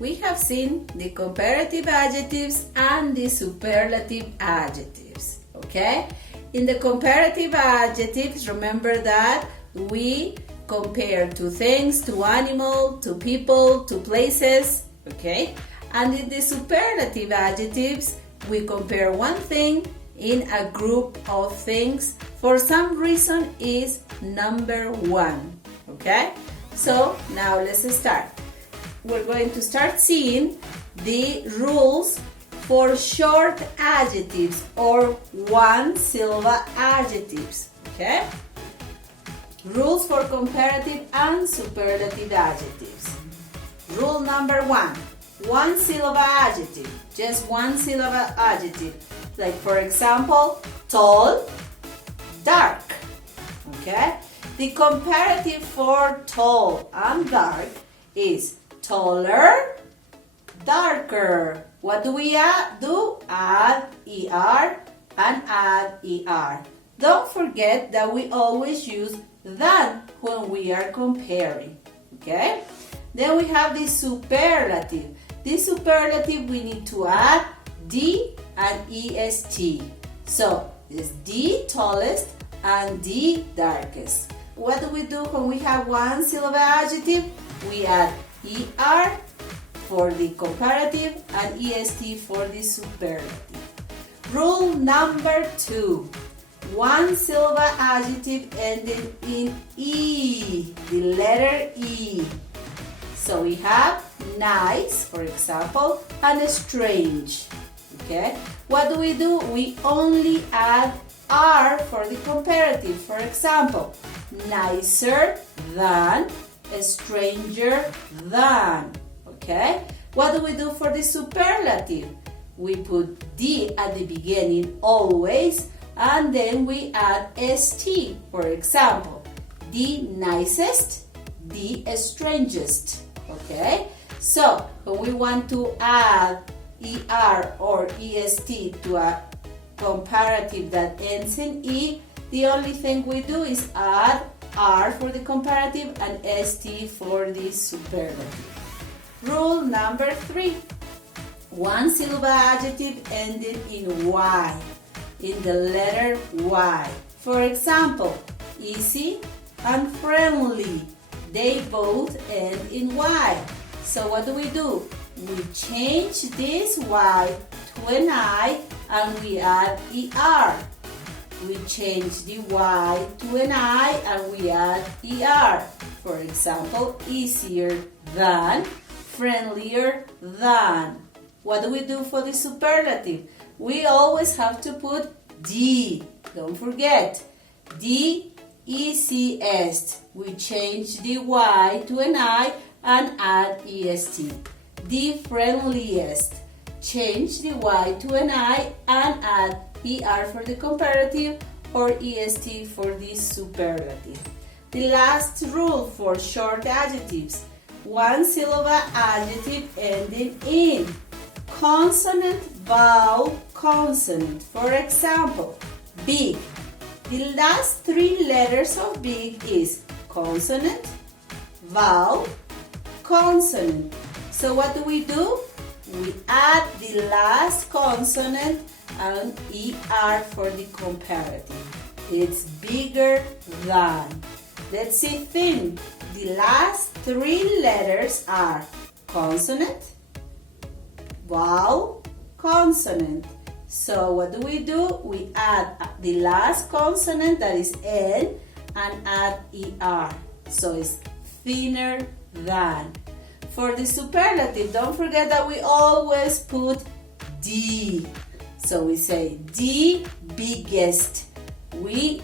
we have seen the comparative adjectives and the superlative adjectives, okay? In the comparative adjectives, remember that we compare two things, to animal, to people, to places, okay? And in the superlative adjectives, we compare one thing in a group of things. For some reason is number one, okay? So now let's start. We're going to start seeing the rules for short adjectives or one-syllable adjectives, okay? Rules for comparative and superlative adjectives. Rule number one, one-syllable adjective, just one-syllable adjective. Like for example, tall, dark, okay? The comparative for tall and dark is taller, darker. What do we do? Add ER and add ER. Don't forget that we always use than when we are comparing, okay? Then we have the superlative. The superlative we need to add D and EST. So it's the tallest and the darkest. What do we do when we have one syllable adjective? We add ER for the comparative and EST for the superlative. Rule number two, one syllable adjective ending in E, the letter E. So we have nice, for example, and strange. Okay? What do? We only add R for the comparative. For example, nicer than, stranger than. Okay? What do we do for the superlative? We put D at the beginning always, and then we add ST. For example, the nicest, the strangest. Okay? So, when we want to add ER or EST to a comparative that ends in E, the only thing we do is add R for the comparative and ST for the superlative. Rule number three, one syllable adjective ending in Y, in the letter Y. For example, easy and friendly, they both end in Y. So what do? We change this Y to an I and we add ER. We change the Y to an I and we add ER. For example, easier than, friendlier than. What do we do for the superlative? We always have to put D. Don't forget. The easiest. We change the Y to an I and add EST. The friendliest. Change the Y to an I and add ER for the comparative or EST for the superlative. The last rule for short adjectives, one syllable adjective ending in consonant, vowel, consonant. For example, big. The last three letters of big is consonant, vowel, consonant. So what do? We add the last consonant and ER for the comparative. It's bigger than. Let's see thin. The last three letters are consonant, vowel, consonant. So what do? We add the last consonant, that is N, and add ER. So it's thinner than. For the superlative, don't forget that we always put D. So we say the biggest. We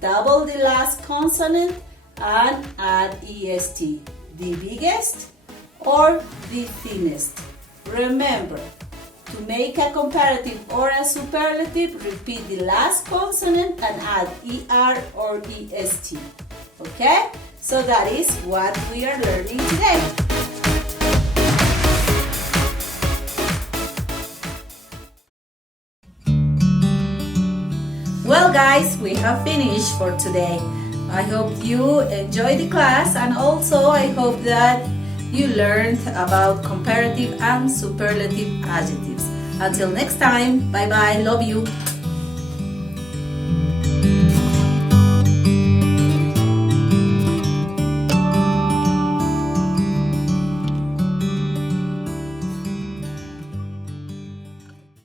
double the last consonant and add EST. The biggest or the thinnest. Remember, to make a comparative or a superlative, repeat the last consonant and add ER or EST. Okay? So that is what we are learning today. Well guys, we have finished for today. I hope you enjoyed the class, and also I hope that you learned about comparative and superlative adjectives. Until next time, bye bye, love you.